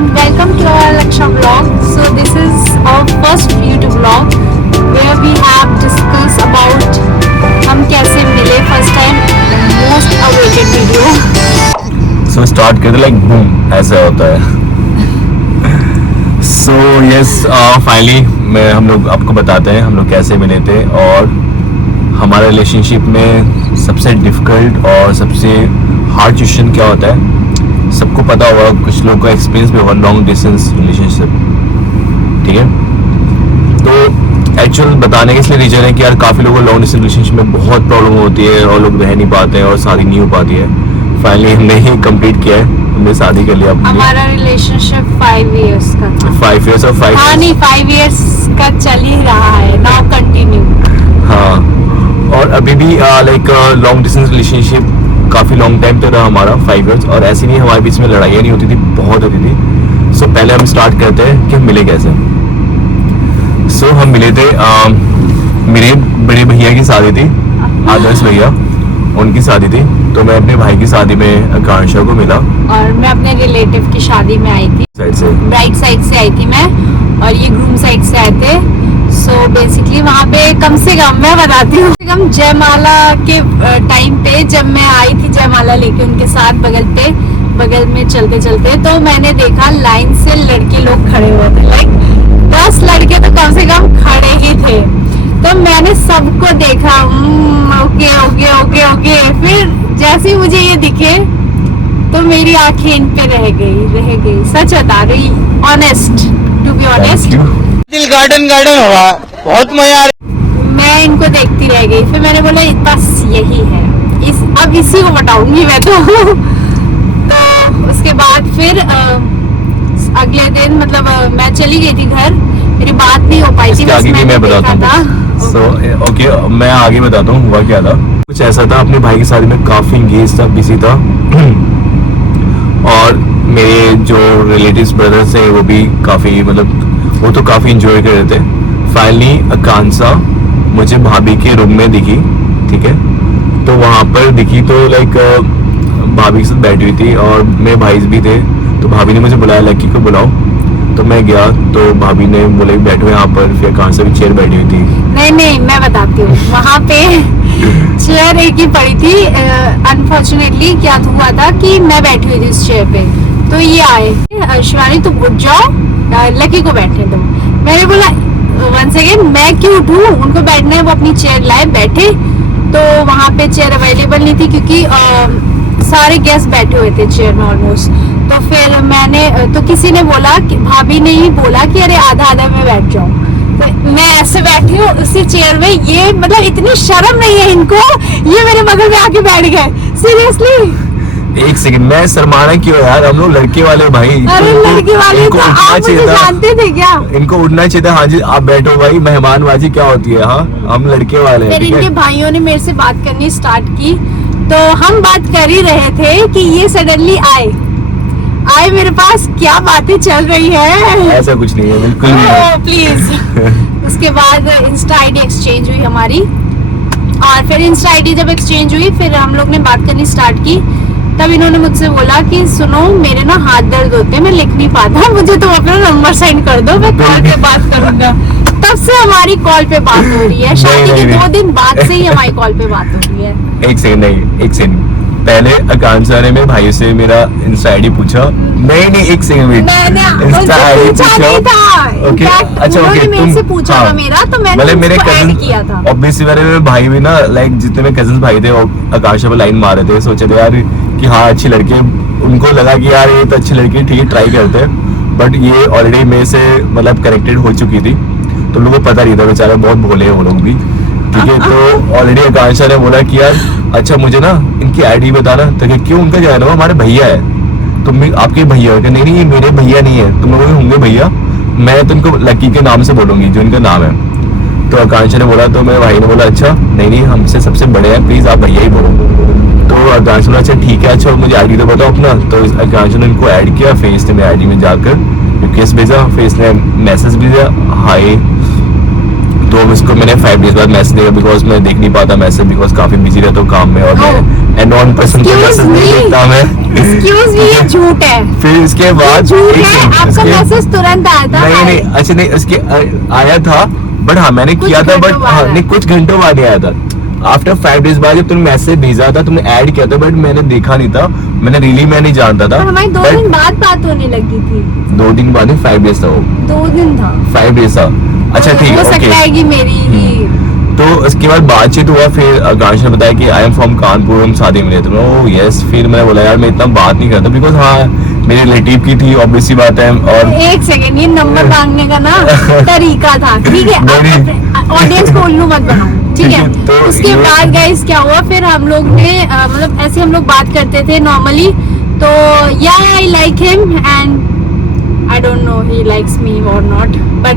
and welcome to our Laksha vlog. So this is our first YouTube vlog where we have discussed about हम कैसे मिले first time, most awaited video. So start करते like boom ऐसा होता है. So yes, finally हम लोग आपको बताते हैं हम लोग कैसे मिले थे और हमारे रिलेशनशिप में सबसे डिफिकल्ट और सबसे हार्ड सिचुएशन क्या होता है. सबको पता होगा, कुछ लोगों का एक्सपीरियंस भी होगा लॉन्ग डिस्टेंस रिलेशनशिप. ठीक है, तो एक्चुअल बताने का इसलिए रीजन है कि यार काफ़ी लोगों को लॉन्ग डिस्टेंस रिलेशनशिप में बहुत प्रॉब्लम होती है और लोग रह नहीं पाते हैं और शादी नहीं हो पाती है. फाइनली हमने ही कंप्लीट किया है, हमने शादी कर लिया. हमारा रिलेशनशिप 5 years का था. 5 years और 5 हाँ नहीं 5 years का चल ही रहा है, नाउ कंटिन्यू. हाँ, और अभी भी लाइक लॉन्ग डिस्टेंस रिलेशनशिप काफ़ी लॉन्ग टाइम तक रहा हमारा 5 years. और ऐसी नहीं हमारे बीच में लड़ाइयाँ नहीं होती थी, बहुत होती थी. सो पहले हम स्टार्ट करते हैं कि हम मिले कैसे. सो हम मिले थे मेरे बड़े भैया की शादी थी, आदर्श भैया, उनकी शादी थी. तो मैं अपने भाई की शादी में आकांक्षा को मिला और मैं अपने रिलेटिव की शादी में आई थी. साइड से, ब्राइड साइड से आई थी मैं और ये ग्रूम साइड से आए थे. सो बेसिकली वहाँ पे कम से कम मैं बताती हूँ, कम जयमाला के टाइम पे जब मैं आई थी जयमाला लेके उनके साथ बगल में चलते चलते, तो मैंने देखा लाइन से लड़के लोग खड़े हुए थे. लाइक 10 लड़के तो कम से कम खड़े ही थे. तो मैंने सबको देखा, ओके ओके ओके ओके. फिर जैसे ही मुझे ये दिखे तो मेरी आंखें इन पे रह गई. सच बता रही, ऑनेस्ट, टू बी ऑनेस्ट. दिल गार्डन हुआ, बहुत मजा. मैं इनको देखती रह गई. फिर मैंने बोला बस यही है, अब इसी को बताऊंगी मैं तो. तो उसके बाद फिर अगले दिन मतलब मैं चली गई थी घर, मेरी बात नहीं हो पाई थी. बस मैंने देखा था. ओके, मैं आगे बताता हूँ हुआ क्या था. कुछ ऐसा था, अपने भाई की शादी में काफी इंगेज था, बिजी था. और मेरे जो रिलेटिव्स ब्रदर्स हैं वो भी काफी, मतलब वो तो काफी इंजॉय कर रहे थे. फाइनली आकांक्षा मुझे भाभी के रूम में दिखी. ठीक है, तो वहाँ पर दिखी तो लाइक भाभी के साथ बैठी हुई थी और मेरे भाई भी थे. तो भाभी ने मुझे बुलाया, लड़की को बुलाओ. तो मैं गया तो भाभी ने बोले बैठो यहाँ पर. फिर आकांक्षा भी चेयर बैठी हुई थी. नहीं मैं बताती हूँ. वहाँ पे चेयर एक ही पड़ी थी. अनफॉर्चुनेटली क्या हुआ था कि मैं बैठी हुई थी उस चेयर पे. तो ये आए, शिवानी तुम उठ जाओ, लकी को बैठने दो. मैंने बोला वन सेकेंड, मैं क्यों उठूं, उनको बैठना है. वो अपनी चेयर लाए, बैठे. तो वहाँ पे चेयर अवेलेबल नहीं थी क्योंकि सारे गेस्ट बैठे हुए थे चेयर में ऑलमोस्ट. तो फिर मैंने तो किसी ने बोला कि भाभी ने ही बोला कि अरे आधा में बैठ जाओ. तो मैं ऐसे बैठी हूँ उसी चेयर में. ये मतलब इतनी शर्म नहीं है इनको, ये मेरे बगल में आके बैठ गए. सीरियसली एक सेकंड, मैं शर्माना क्यों यार, हम लोग लड़के वाले भाई. अरे लड़के वाले तो आप मुझे जानते थे क्या? इनको उठना चाहिए था. हाँ जी आप बैठो भाई, मेहमानबाजी क्या होती है. हाँ हम लड़के वाले हैं. फिर इनके भाइयों ने मेरे से बात करनी स्टार्ट की. तो हम बात कर ही रहे थे कि ये सडनली आए मेरे पास. क्या बातें चल रही है. ऐसा कुछ नहीं है, बिल्कुल नहीं. प्लीज. उसके बाद इंस्टा आईडी एक्सचेंज हुई हमारी. और फिर इंस्टा आईडी जब एक्सचेंज हुई फिर हम लोग ने बात करनी स्टार्ट की. तब इन्होंने मुझसे बोला कि सुनो मेरे ना हाथ दर्द होते हैं, मैं लिख नहीं पाता, मुझे तुम अपना नंबर सेंड कर दो, मैं कॉल पे बात करूंगा. तब से हमारी कॉल पे बात हो रही है. शादी के 2 दिन बाद से ही हमारी कॉल पे बात हो रही है. एक सेकंड, पहले आकांक्षा ने मेरे भाई से मेरा इंस्टा आईडी पूछा. नहीं एक सेकंड वेट, मैंने इंस्टा आईडी पूछा नहीं था. ओके अच्छा ओके, मेरे से पूछा था मेरा, तो मैंने मेरे कजन किया था. ऑब्वियसली मेरे भाई भी ना, लाइक जितने मेरे कजन भाई थे आकांक्षा पे लाइन मार रहे थे. सोचे थे यार कि हाँ अच्छी लड़की है, उनको लगा कि यार ये तो अच्छी लड़की है, ठीक है ट्राई करते हैं. बट ये ऑलरेडी मेरे से मतलब कनेक्टेड हो चुकी थी, तो लोगों को पता नहीं था. बेचारे बहुत भोले हैं वो लोग भी. ठीक है, तो ऑलरेडी आकांक्षा ने बोला कि यार अच्छा मुझे ना इनकी आईडी बताना. तो क्या क्यों, उनका क्या है ना, हमारे भैया है. तो आपके भैया है? नहीं ये मेरे भैया नहीं है. तो मैं बोली होंगे भैया, मैं तो इनको लकी के नाम से बोलूंगी जो इनका नाम है. तो आकांक्षा ने बोला, तो मेरे भाई ने बोला अच्छा नहीं हमसे सबसे बड़े हैं, प्लीज आप भैया ही बोलो. तो आकांक्षा ने अच्छा ठीक है, अच्छा मुझे आईडी तो बताओ अपना. तो आकांक्षा ने इनको ऐड किया, फेस ने मेरे आईडी में जाकर रिक्वेस्ट भेजा, फेस ने मैसेज भेजा हाय. तो इसको मैंने 5 days बाद मैसेज दिया बिकॉज मैं देख नहीं पाता मैसेज, बिकॉज काफी बिजी रहता हूँ काम में. और मैं नॉन पर्सन को Excuse मैसेज नहीं me? देखता मैं। एक्सक्यूज मी, ये झूठ है, फिर इसके बाद झूठ एक है। मिनट, आपका इसके- मैसेज तुरंत आया था। नहीं नहीं, अच्छा नहीं, उसके आया था, बट हाँ मैंने कुछ किया था, बट घंटों बाद हाँ आया। नहीं, कुछ घंटों बाद ही आया था। आफ्टर 5 days बाद जब तुमने मैसेज भेजा था, तुमने ऐड किया था, बट मैंने देखा नहीं था, मैंने मैं नहीं जानता था। पर हमारी 2 But दिन बाद बात होने लगी थी। 2 दिन बाद 5 days था वो, 2 दिन था। 5 days था। अच्छा ठीक हो है, सकता है ओके। कि मेरी ही तो उसके बाद बातचीत हुआ, फिर आकांक्षा ने बताया कि आई एम फ्रॉम कानपुर, हम शादी मिले थे। ओह यस, फिर मैंने बोला यार मैं इतना बात नहीं करता, बिकॉज हाँ मेरे रिलेटिव की थी, ऑब्वियस सी बात है। और एक सेकेंड, ये नंबर मांगने का ना तरीका था, ठीक है। नहीं, ऑडियंस को उल्लू मत बनाओ, ठीक ठीक है। है, तो उसके ये- बाद गाइस क्या हुआ, फिर हम लोग ने मतलब ऐसे हम लोग बात करते थे नॉर्मली, तो या I like him and I don't know he likes me और नॉट, बट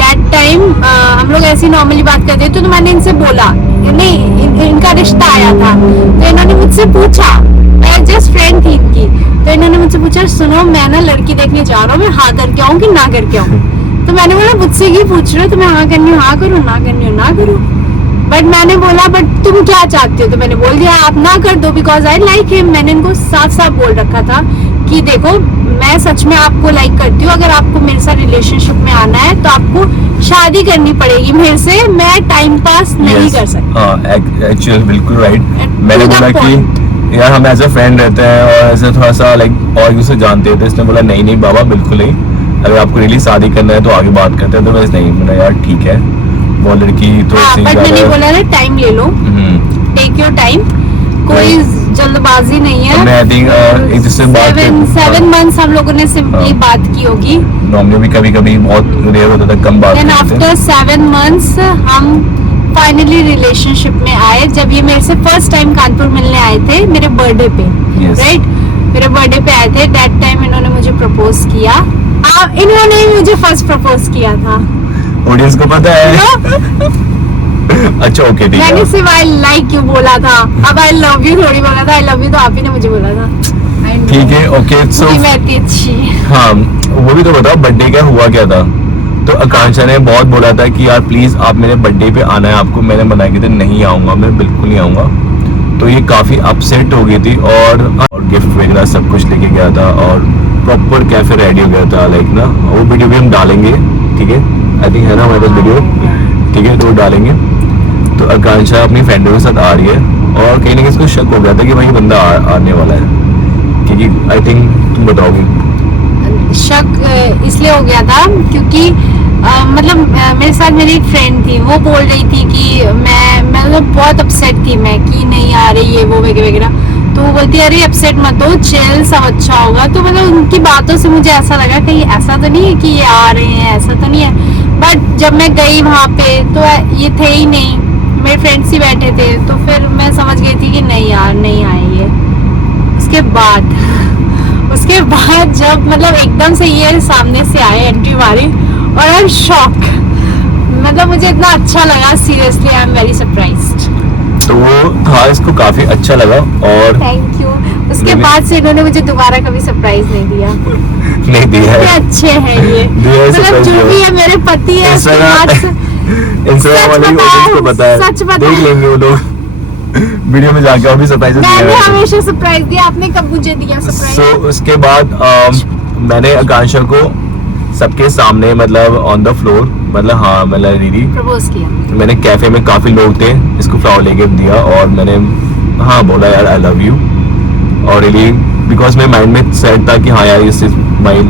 दैट टाइम हम लोग ऐसी नॉर्मली बात करते थे। तो मैंने इनसे बोला, नहीं इनका रिश्ता आया था, तो इन्होंने मुझसे पूछा, मैं जस्ट फ्रेंड थी इनकी, तो इन्होंने मुझसे पूछा सुनो मैं ना लड़की देखने जा रहा हूँ, मैं हाँ करके आऊँ कि ना करके आऊँ। तो मैंने बोला मुझसे ही पूछ रहे हो, तो मैं हाँ करनी हूँ हाँ करूँ, ना करनी हूँ ना करूँ। बट मैंने बोला बट तुम क्या चाहते हो, तो मैंने बोल दिया आप ना कर दो बिकॉज आई लाइक हिम। मैंने इनको साफ साफ बोल रखा था कि देखो मैं सच में आपको लाइक करती हूँ, अगर आपको मेरे साथ रिलेशनशिप में आना है तो आपको शादी करनी पड़ेगी मेरे से, मैं टाइम पास नहीं कर सकती। हाँ एक्चुअली बिल्कुल राइट। मैंने To the बोला कि यार हम एज अ फ्रेंड रहते हैं और ऐसे थोड़ा सा लाइक और उसे जानते हैं, तो इसने बोला नहीं नहीं बाबा बिल्कुल नहीं, अगर आपको रियली शादी करना है तो आगे बात करते हैं। तो मैं नहीं, मैंने यार ठीक है, वो लड़की तो हाँ, ऐसे ही बट मैंने ज्यादा- बोला ना टाइम ले लो, टेक योर टाइम, कोई जल्दबाजी नहीं है। मैं आई थिंक एक दूसरे से बात 7 months हम लोगों ने सिंपली हाँ। बात की होगी। नॉर्मली भी कभी कभी बहुत रेयर होता था, कम बात देन करते थे। आफ्टर 7 months हम फाइनली रिलेशनशिप में आए, जब ये मेरे से फर्स्ट टाइम कानपुर मिलने आए थे मेरे बर्थडे पे, Yes. राइट, मेरे बर्थडे पे आए थे। दैट टाइम इन्होंने मुझे प्रपोज किया, इन्होंने ही मुझे फर्स्ट प्रपोज किया था। ऑडियंस को पता है। अच्छा ओके ठीक मैंने है, सिर्फ आई लाइक यू बोला था, अब आई लव यू थोड़ी बोला था, आई लव यू तो आप ही ने मुझे बोला था। I know. ठीक है ओके। सो मुझे मैं इतनी अच्छी। हाँ वो भी तो बताओ, बर्थडे क्या हुआ क्या था? तो आकांक्षा ने बहुत बोला था कि यार प्लीज आप मेरे बर्थडे पे आना है आपको। मैंने मना किया था नहीं आऊंगा, मैं बिल्कुल नहीं आऊंगा। तो ये काफी अपसेट हो गई थी और गिफ्ट वगैरह सब कुछ लेके गया था और प्रॉपर कैफे रेडी हो गया था, लाइक ना। वो वीडियो भी हम डालेंगे, ठीक है, आई थिंक है ना हमारे पास वीडियो, ठीक है, तो वो डालेंगे। तो आकांक्षा अपनी फ्रेंडों के साथ आ रही है और कहीं ना कहीं इसको शक हो गया था कि भाई बंदा आने वाला है, क्योंकि आई थिंक तुम बताओगे। शक इसलिए हो गया था क्योंकि मतलब मेरे साथ मेरी एक फ्रेंड थी, वो बोल रही थी कि मैं मतलब बहुत अपसेट थी मैं कि नहीं आ रही है वो वगैरह वगैरह। तो वो बोलती अरे अपसेट मत हो, चिल, सब अच्छा होगा। तो मतलब उनकी बातों से मुझे ऐसा लगा कि ऐसा तो नहीं है कि ये आ रहे हैं, ऐसा तो नहीं है। बट जब मैं गई वहाँ पे तो ये थे ही नहीं, मेरे फ्रेंड्स ही बैठे थे। तो फिर मैं समझ गई थी कि नहीं यार नहीं आएंगे। उसके बाद जब मतलब एकदम से ये सामने से आए, एंट्री मारी और आई एम शॉक, मतलब मुझे इतना अच्छा लगा, seriously I am very surprised. तो वो था, इसको काफी अच्छा लगा और थैंक यू। उसके मैंने- बाद से इन्होंने मुझे दोबारा कभी सरप्राइज नहीं दिया। नहीं दिया कितने है। अच्छे हैं ये, दिया है मतलब surprise जो दिया भी है। है मेरे पति है, उसके बाद से इंस्टाग्राम वाले सच ऑडियंस को बताओ, पता है, सच बताओ। देख लेंगे वो लोग वीडियो में जाके और भी सरप्राइज मैंने हमेशा सरप्राइज दिया, आपने कब मुझे दिया सरप्राइज? सो उसके बाद मैंने आकांक्षा को सबके सामने मतलब ऑन द फ्लोर, मतलब हाँ मतलब दीदी प्रपोज किया। मैंने कैफे में काफी लोग थे, इसको फ्लावर लेके दिया और मैंने हाँ बोला यार आई लव यू। और रियली बिकॉज मेरे माइंड में सेट था कि हाँ यार this is my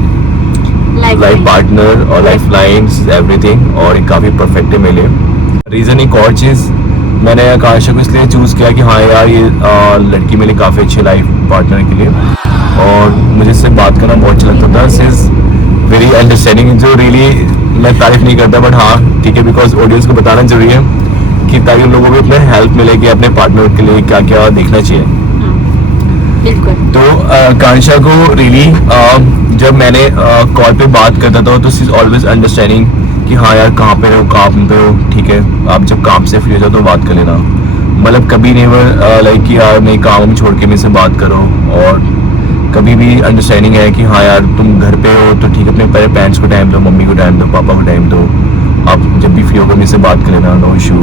life partner और लाइफ लाइन एवरीथिंग, और ये काफी परफेक्ट है मेरे लिए। रीजन एक और चीज, मैंने आकांक्षा को इसलिए चूज किया कि हाँ यार ये लड़की मेरे लिए काफी अच्छी लाइफ पार्टनर के लिए, और मुझे इससे बात करना बहुत अच्छा लगता था। सी इज वेरी अंडरस्टैंडिंग, जो रियली मैं तारीफ नहीं करता बट हाँ ठीक है, बिकॉज ऑडियंस को बताना जरूरी है कि ताकि उन लोगों को अपने हेल्प मिले कि अपने पार्टनर के लिए क्या क्या देखना चाहिए। बिल्कुल। तो आकांक्षा को रियली जब मैंने कॉल पे बात करता था तो सी इज ऑलवेज अंडरस्टैंडिंग कि हाँ यार कहाँ पे हो, काम पे हो, ठीक है, आप जब काम से फ्री हो जाओ तो बात कर लेना। मतलब कभी नहीं लाइक कि यार नहीं काम छोड़ के मेरे से बात करो, और कभी भी अंडरस्टैंडिंग है कि हाँ यार तुम घर पे हो तो ठीक है, अपने पहले पेरेंट्स को टाइम दो, मम्मी को टाइम दो, पापा को टाइम दो, आप जब भी फ्री होकर मेरे से बात कर लेना, no issue.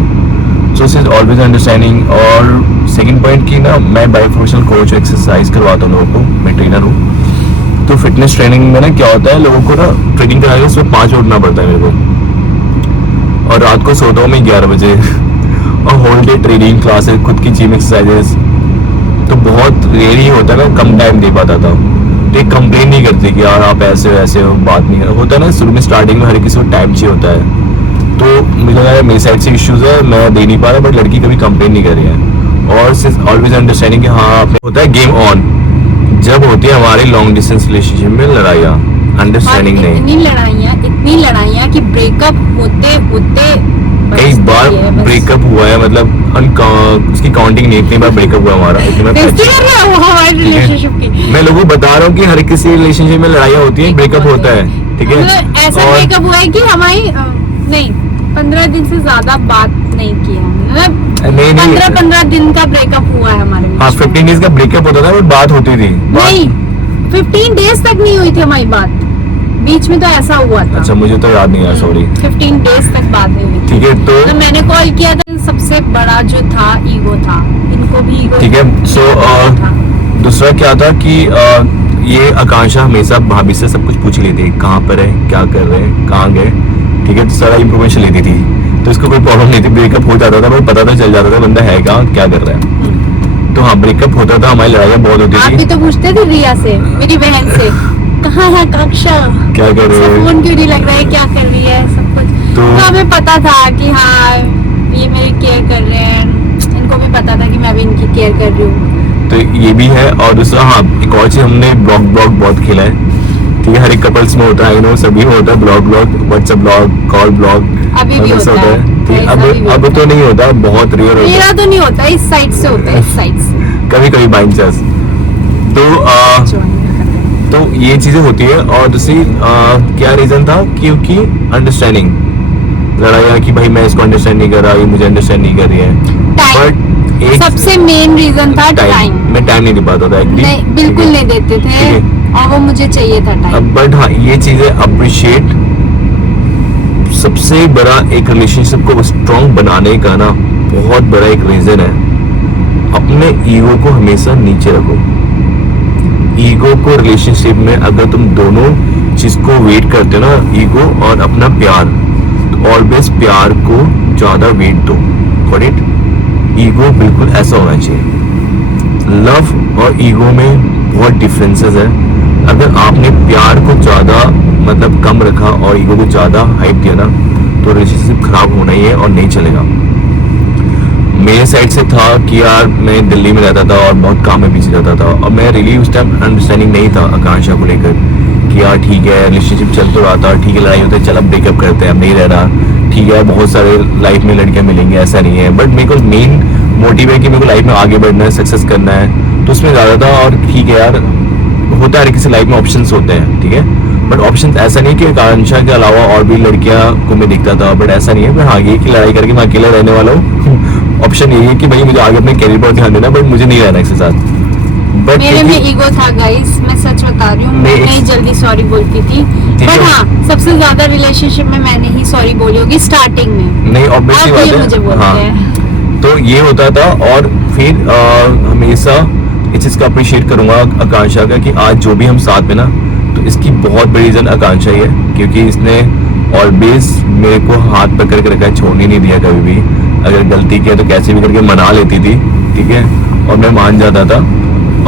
So she is always understanding. और सेकंड पॉइंट की ना, मैं बाई प्रोफेशनल कोच एक्सरसाइज करवाता हूँ लोगों को, मैं ट्रेनर हूँ। तो फिटनेस ट्रेनिंग में ना क्या होता है, लोगों को ना ट्रेनिंग कराने के सुबह 5 उठना पड़ता है मेरे को, और रात को सोता हूँ मैं 11 बजे और होल डे ट्रेनिंग क्लासेस, खुद की जिम एक्सरसाइजेस। तो बहुत रेयर ही होता है, मैं कम टाइम दे पाता था। तो एक कंप्लेन नहीं करती कि यार आप ऐसे वैसे हो, बात नहीं होता है ना शुरू में, स्टार्टिंग में हर किसी को टाइम चाहिए होता है। तो मुझे लगा मेरी साइड से इश्यूज है, मैं दे नहीं पा रहा, बट लड़की कभी कंप्लेन नहीं कर रही है। और ऑलवेज अंडरस्टैंडिंग कि हाँ आपने, होता है गेम ऑन जब होती है हमारी लॉन्ग डिस्टेंस रिलेशनशिप में लड़ाइयाँ, अंडरस्टैंडिंग नहीं। इतनी लड़ाइयाँ कि ब्रेकअप होते होते कई बार ब्रेकअप हुआ है, मतलब उसकी काउंटिंग नहीं, इतनी बार ब्रेकअप हुआ हमारा। हमारे रिलेशनशिप की मैं लोगों को बता रहा हूँ कि हर किसी रिलेशनशिप में लड़ाइयाँ होती है, ब्रेकअप होता है, ठीक है। ऐसा ब्रेकअप हुआ है कि हमारी नहीं 15 दिन से ज्यादा बात नहीं की है, मतलब 15 दिन का ब्रेकअप हुआ है हमारे बीच। हाँ 15 डेज का ब्रेकअप होता था, बट बात होती थी। नहीं 15 डेज तक नहीं हुई थी हमारी बात, बीच में तो ऐसा हुआ था। अच्छा मुझे तो याद नहीं है, सॉरी। 15 डेज तक बात नहीं हुई थी। ठीक है, तो मैंने कॉल किया था, सबसे बड़ा जो था ईगो था, इनको भी ईगो। ठीक है। सो दूसरा क्या था कि ये आकांक्षा हमेशा भाभी से सब कुछ पूछ लेती है, कहाँ पर है, क्या कर रहे हैं, कहाँ गए, ठीक है। तो सारा इंफॉर्मेशन लेती थी, तो इसको कोई प्रॉब्लम नहीं थी। ब्रेकअप हो जाता था, बट पता तो चल जाता था बंदा है कहाँ, क्या कर रहा है। तो हाँ ब्रेकअप होता था, हमारी लड़ाइयाँ बहुत होती आप थी। भी तो पूछते थे रिया से, मेरी बहन से, कहाँ है कक्षा, क्या कर रहे हो, फोन क्यों नहीं लग रहा है, क्या कर रही है, सब कुछ। तो हमें पता था कि हाँ ये मेरी केयर कर रहे हैं, इनको भी पता था कि मैं भी इनकी केयर कर रही हूँ। तो ये भी है। और दूसरा हाँ एक और चीज, हमने ब्लॉग बहुत खेला है, ठीक है। हर एक कपल्स में होता है, आई नो सभी में होता है, blog WhatsApp blog, call blog, अभी भी होता है। ठीक है। अब तो नहीं होता, बहुत रेयर होता है। मेरा तो नहीं होता, इस साइड से होता है, इस साइड से कभी बाई चांस। तो ये चीजें होती है। और दूसरी क्या रीजन था, क्योंकि अंडरस्टैंडिंग, लड़ाई कि भाई मैं इसको अंडरस्टैंड नहीं कर रहा, ये मुझे अंडरस्टैंड नहीं कर रही है। बट एक सबसे मेन रीजन था टाइम। मैं टाइम नहीं दे पाता था, नहीं, बिल्कुल नहीं देते थे, और वो मुझे चाहिए था टाइम। बट हाँ ये चीजें अप्रिशिएट, सबसे बड़ा एक रिलेशनशिप को स्ट्रॉन्ग बनाने का ना बहुत बड़ा एक रीजन है, अपने ईगो को हमेशा नीचे रखो। ईगो को रिलेशनशिप में अगर तुम दोनों चीज को वेट करते हो ना, ईगो और अपना प्यार, तो ऑलवेज प्यार को ज्यादा वेट दो। Got it? ईगो बिल्कुल ऐसा होना चाहिए। लव और ईगो में बहुत डिफरेंसेस है। अगर आपने प्यार को ज्यादा मतलब कम रखा और ईगो को ज्यादा हाइप दिया ना, तो रिलेशनशिप खराब होना ही है और नहीं चलेगा। मेरे साइड से था कि यार मैं दिल्ली में रहता था और बहुत काम में बिजी रहता था, और मैं रियली उस टाइम अंडरस्टैंडिंग नहीं था आकांक्षा को लेकर कि यार ठीक है रिलेशनशिप चल तो रहा था, ठीक है लड़ाई होती है, चल अब ब्रेकअप करते हैं, अब नहीं रहना, ठीक है बहुत सारे लाइफ में लड़कियां मिलेंगी, ऐसा नहीं है। बट मेरे को मेन मोटिव है कि मेरे को लाइफ में आगे बढ़ना है, सक्सेस करना है, तो उसमें ज़्यादा था। और ठीक है यार, होता है हर किसी लाइफ में ऑप्शंस होते हैं, ठीक है। बट ऑप्शंस ऐसा नहीं कि आकांक्षा के अलावा और भी लड़कियां को मैं दिखता था, बट ऐसा नहीं है। मैं आगे की लड़ाई करके मैं अकेले रहने वाला हूँ। ऑप्शन यही है कि भाई मुझे आगे अपने कैरियर पर ध्यान देना, बट मुझे नहीं रहना इसके साथ। बट मेरे में ईगो था गाइस, मैं सच बता रही हूँ, मैं नहीं जल्दी सॉरी बोलती थी। बट हाँ सबसे ज्यादा रिलेशनशिप में मैंने ही सॉरी बोली होगी स्टार्टिंग में। नहीं ऑब्वियसली बात है, मुझे बोलते हैं। तो ये होता था। और फिर हमेशा इस चीज का अप्रिशिएट करूंगा आकांक्षा का कि आज जो भी हम साथ में ना, तो इसकी बहुत बड़ी रीजन आकांक्षा ही है, क्योंकि इसने ऑलवेज मेरे को हाथ पकड़ के रखा है, छोड़ने नहीं दिया कभी भी। अगर गलती किया तो कैसे भी करके मना लेती थी, ठीक है, और मैं मान जाता था।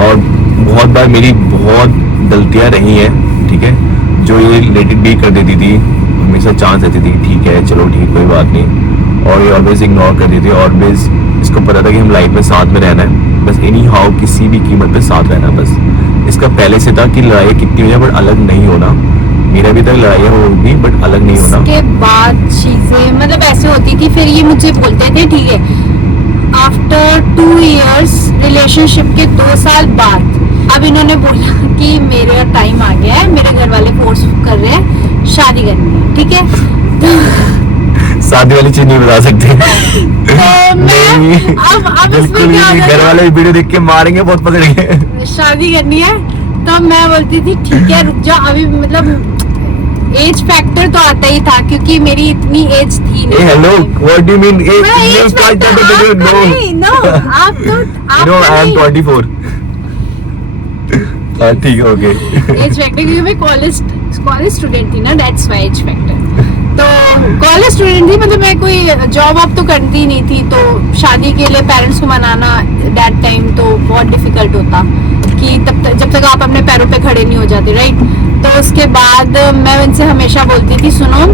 और बहुत बार मेरी बहुत गलतियां रही हैं, ठीक है, जो ये लेट इट बी कर देती थी, हमेशा चांस देती थी, ठीक है चलो ठीक कोई बात नहीं, और ये ऑलवेज इग्नोर कर देती थी। ऑलवेज इसको पता था कि हम लाइफ में साथ में रहना है, बस एनी हाउ किसी भी कीमत पे साथ रहना। बस इसका पहले से था कि लड़ाई कितनी हो जाए बट अलग नहीं होना। मेरा भी तक लड़ाइयाँ होगी बट अलग नहीं होना। उसके बाद चीजें मतलब ऐसे होती थी, फिर ये मुझे बोलते थे ठीक है, आफ्टर 2 years रिलेशनशिप के 2 साल बाद अब इन्होंने बोला कि मेरा टाइम आ गया है, मेरे घर वाले फोर्स कर रहे हैं, शादी करनी है, ठीक है। शादी वाली चीज नहीं बता सकते। तो मैं अब इसमें क्या हो घर वाले वीडियो देख के मारेंगे बहुत पकड़ेंगे। शादी करनी है, तो मैं बोलती थी ठीक है रुक जाओ अभी, मतलब एज फैक्टर तो आता ही था क्योंकि मेरी इतनी एज थी नहीं। Hello, what do you mean? Age factor नहीं, नो आप तो यू नो आई एम 24। हाँ ठीक है, ओके। एज फैक्टर क्योंकि मैं कॉलेज स्टूडेंट थी ना, दैट्स व्हाई एज फैक्टर। तो कॉलेज स्टूडेंट थी, मतलब मैं कोई जॉब अब तो करती नहीं थी, तो शादी के लिए पेरेंट्स को मनाना दैट टाइम तो बहुत डिफिकल्ट होता कि तब तक जब तक आप अपने पैरों पे खड़े नहीं हो जाते, राइट। तो उसके बाद मैं उनसे हमेशा बोलती थी, सुनो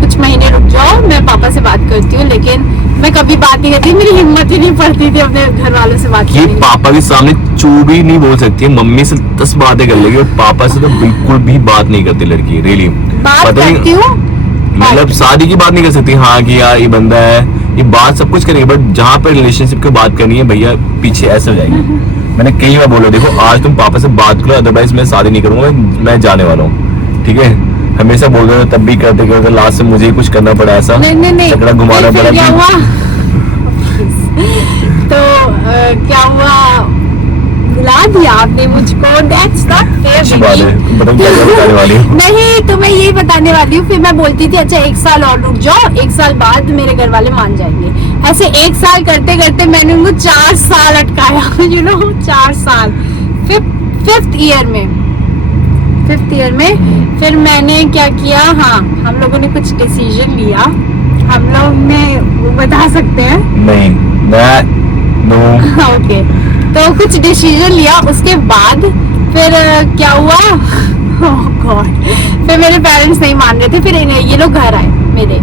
कुछ महीने रुक जाओ, मैं पापा से बात करती हूँ, लेकिन मैं कभी बात नहीं करती, मेरी हिम्मत ही नहीं पड़ती थी अपने घर वालों से बात ये करने की। पापा के सामने चू भी नहीं बोल सकती है, मम्मी से 10 बातें कर लेगी और पापा से तो बिल्कुल भी बात नहीं करती लड़की, रियली। बात करती हूँ, मतलब शादी की बात नहीं कर सकती, हाँ कि यार ये बंदा है, ये बात सब कुछ करेंगे, बट जहाँ पर रिलेशनशिप की बात करनी है भैया, पीछे ऐसे हो जाएगी। मैंने कई बार बोला, देखो आज तुम पापा से बात करो, अदरवाइज मैं शादी नहीं करूंगा, मैं जाने वाला हूँ, ठीक है। हमेशा बोल रहे हो, तब भी करते करते लास्ट से मुझे ही कुछ करना पड़ा, ऐसा नहीं चकड़ा घुमाना फिर पड़ा। क्या हुआ तो क्या हुआ, बुला दिया आपने मुझको, दैट्स नॉट अच्छी बात है, फेयर। बताओ क्या बताने वाली हूँ। नहीं तो मैं यही बताने वाली हूँ, फिर मैं बोलती थी अच्छा 1 साल और रुक जाओ, 1 साल बाद मेरे घर वाले मान जाएंगे। ऐसे 1 साल करते करते मैंने उनको 4 साल अटकाया, यू नो 4 साल। फिफ्थ ईयर में फिर मैंने क्या किया, हाँ हम लोगों ने कुछ डिसीजन लिया, हम लोग ने वो बता सकते हैं नहीं, नो ओके। तो कुछ डिसीजन लिया, उसके बाद फिर क्या हुआ, ओह गॉड, फिर मेरे पेरेंट्स नहीं मान रहे थे, फिर ये लोग घर आए मेरे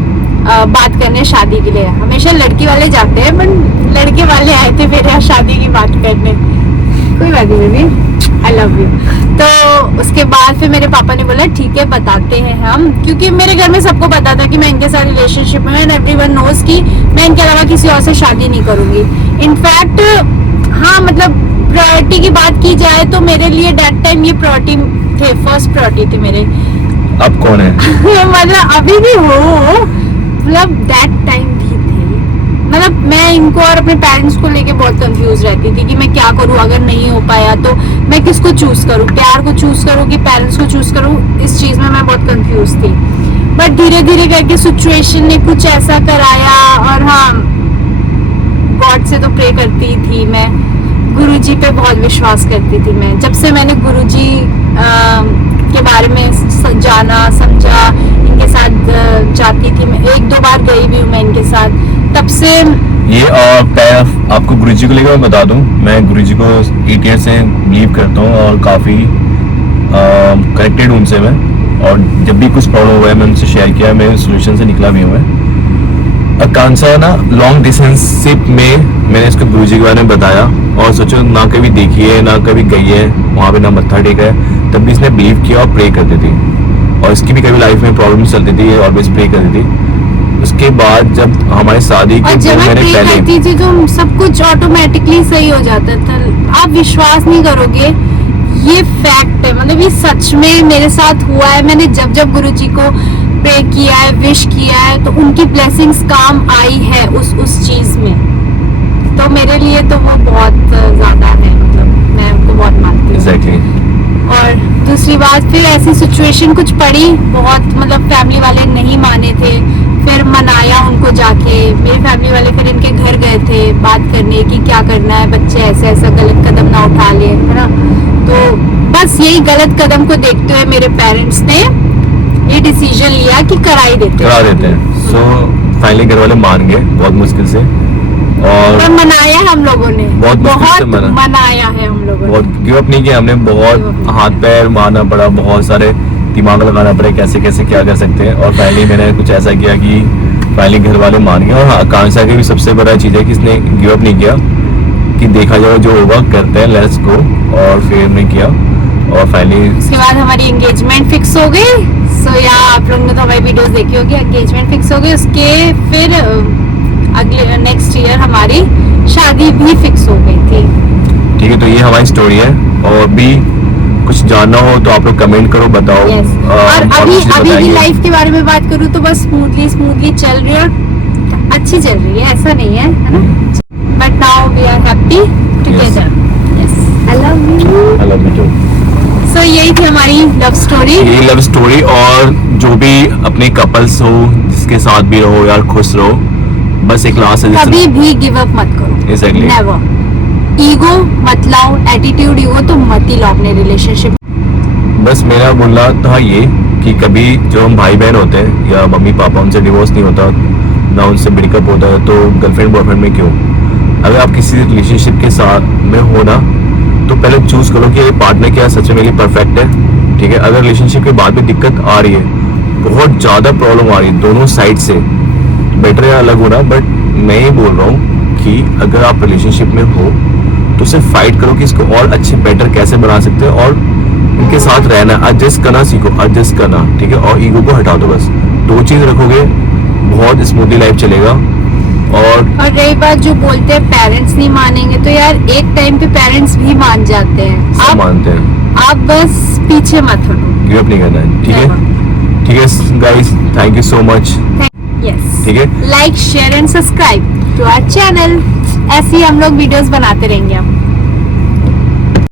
बात करने शादी के लिए। हमेशा लड़की वाले जाते हैं, बट लड़के वाले आए थे मेरे यहाँ शादी की बात करने। कोई बात नहीं बेबी, आई लव यू। तो उसके बाद फिर मेरे पापा ने बोला ठीक है बताते हैं हम, क्योंकि मेरे घर में सबको पता था कि मैं इनके साथ रिलेशनशिप में, एंड एवरीवन नोज कि मैं इनके अलावा किसी और से शादी नहीं करूंगी। इनफैक्ट हाँ, मतलब प्रायोरिटी की बात की जाए तो मेरे लिए दैट टाइम ये प्रायोरिटी थे, फर्स्ट प्रायोरिटी थे मेरे। अब कौन है? मतलब अभी भी हो, मतलब दैट टाइम भी थे। मतलब मैं इनको और अपने पेरेंट्स को लेके बहुत कंफ्यूज रहती थी कि मैं क्या करूं, अगर नहीं हो पाया तो मैं किसको चूज करूं, प्यार को चूज करूं कि पेरेंट्स को चूज करूं, इस चीज में मैं बहुत कंफ्यूज थी। बट धीरे धीरे करके सिचुएशन ने कुछ ऐसा कराया, और हाँ गॉड से तो प्रे करती थी मैं, गुरुजी पे बहुत विश्वास करती थी मैं। जब से मैंने गुरुजी के बारे में जाना समझा, इनके साथ जाती थी मैं, 1-2 बार गई भी हूँ मैं इनके साथ, तब से ये आपको गुरुजी को लेकर मैं बता दूं, मैं गुरुजी को 8 ईयर से बिलीव करता हूँ और काफ़ी कनेक्टेड हूँ उनसे मैं, और जब भी कुछ प्रॉब्लम हुआ है मैं उनसे शेयर किया, मैं सोल्यूशन से निकला भी हूँ मैं। आकांक्षा ना लॉन्ग डिस्टेंसशिप में मैंने इसको गुरुजी के बारे में बताया, और सोचो ना कभी देखी है ना कभी गई है वहाँ पे, ना मत्था टेका है, तब भी इसने बिलीव किया और प्रे करती थी, और इसकी भी कभी लाइफ में प्रॉब्लम चलती थी, ऑलवेज प्रे करती थी। उसके बाद जब हमारी शादी के 2 महीने पहले करती थी तो सब कुछ ऑटोमेटिकली सही हो जाता था। आप विश्वास नहीं करोगे, ये फैक्ट है, मतलब ये सच में मेरे साथ हुआ है। मैंने जब जब गुरुजी को प्रे किया है, विश किया है, तो उनकी ब्लेसिंग्स काम आई है उस चीज में। तो मेरे लिए तो वो बहुत ज्यादा है, मतलब मैं उनको बहुत मानती हूँ। एग्जैक्टली। और दूसरी बात, फिर ऐसी सिचुएशन कुछ पड़ी, बहुत मतलब फैमिली वाले नहीं माने थे, फिर मनाया उनको जाके, मेरे फैमिली वाले फिर इनके घर गए थे बात करने की क्या करना है, बच्चे ऐसे ऐसा गलत कदम ना उठा ले, है ना। तो बस यही गलत कदम को देखते हुए मेरे पेरेंट्स ने ये डिसीजन लिया कि करा देते हैं। सो फाइनली घर वाले मान गए बहुत मुश्किल से, और मनाया हम लोगों ने, बहुत मुश्किल से मनाया है हम लोगों ने, बहुत गिव अप नहीं किया हमने, बहुत हाथ पैर मारना पड़ा, बहुत सारे दिमाग लगाना पड़े कैसे कैसे क्या कर सकते हैं, और फाइनली मैंने कुछ ऐसा किया कि फाइनली घर वाले मान गए। और आकांक्षा की भी सबसे बड़ा चीज़ है कि इसने गिव अप नहीं किया, कि देखा जाए जो होगा करते हैं, लेट्स गो, और फिर हमने किया, और फाइनली उसके बाद हमारी एंगेजमेंट फिक्स हो गई। सो या आप लोगों ने तो हमारी वीडियोस देखी होगी, एंगेजमेंट फिक्स हो गई, उसके फिर अगले नेक्स्ट ईयर हमारी शादी भी फिक्स हो गई थी। ठीक है, तो ये हमारी स्टोरी है, और भी कुछ जानना हो तो आप लोग कमेंट करो, बताओ। Yes. और अभी की लाइफ के बारे में बात करूँ तो बस स्मूथली चल रही है, अच्छी चल रही है, ऐसा नहीं है ना। But now we are happy together. Yes, I love you. I love you too. So यही थी हमारी लव स्टोरी। ये लव स्टोरी, और जो भी अपने कपल्स हो जिसके साथ भी रहो यार, खुश रहो, बस एक लास्ट कभी भी गिव अप मत करो। Exactly. नेवर। ईगो मत लाओ, एटीट्यूड ईगो तो मत ही लाओ अपने रिलेशनशिप। बस मेरा बोलना था ये कि कभी जो हम भाई बहन होते हैं या मम्मी पापा, उनसे डिवोर्स नहीं होता ना उनसे ब्रेकअप होता है, तो गर्लफ्रेंड बॉयफ्रेंड में क्यों? अगर आप किसी रिलेशनशिप के साथ में हो ना, तो पहले चूज करो कि ये पार्टनर क्या सच में मेरे लिए परफेक्ट है, ठीक है? अगर रिलेशनशिप के बाद में दिक्कत आ रही है, बहुत ज़्यादा प्रॉब्लम आ रही है दोनों साइड से, बेटर है अलग होना। बट मैं ये बोल रहा हूँ कि अगर आप रिलेशनशिप में हो तो सिर्फ फाइट करो कि इसको और अच्छे बेटर कैसे बना सकते हैं, और उनके साथ रहना, एडजस्ट करना सीखो, एडजस्ट करना, ठीक है? और ईगो को हटा दो। बस दो चीज़ रखोगे, बहुत स्मूथली लाइफ चलेगा। और रही बात जो बोलते हैं पेरेंट्स नहीं मानेंगे, तो यार एक टाइम पे पेरेंट्स भी मान जाते हैं। सब मानते हैं, आप बस पीछे मत हटो। गिव अप नहीं करना है, ठीक है? ठीक है guys, thank you so much. Yes, ठीक है, like share and subscribe to our channel. ऐसे ही हम लोग वीडियोस बनाते रहेंगे अब।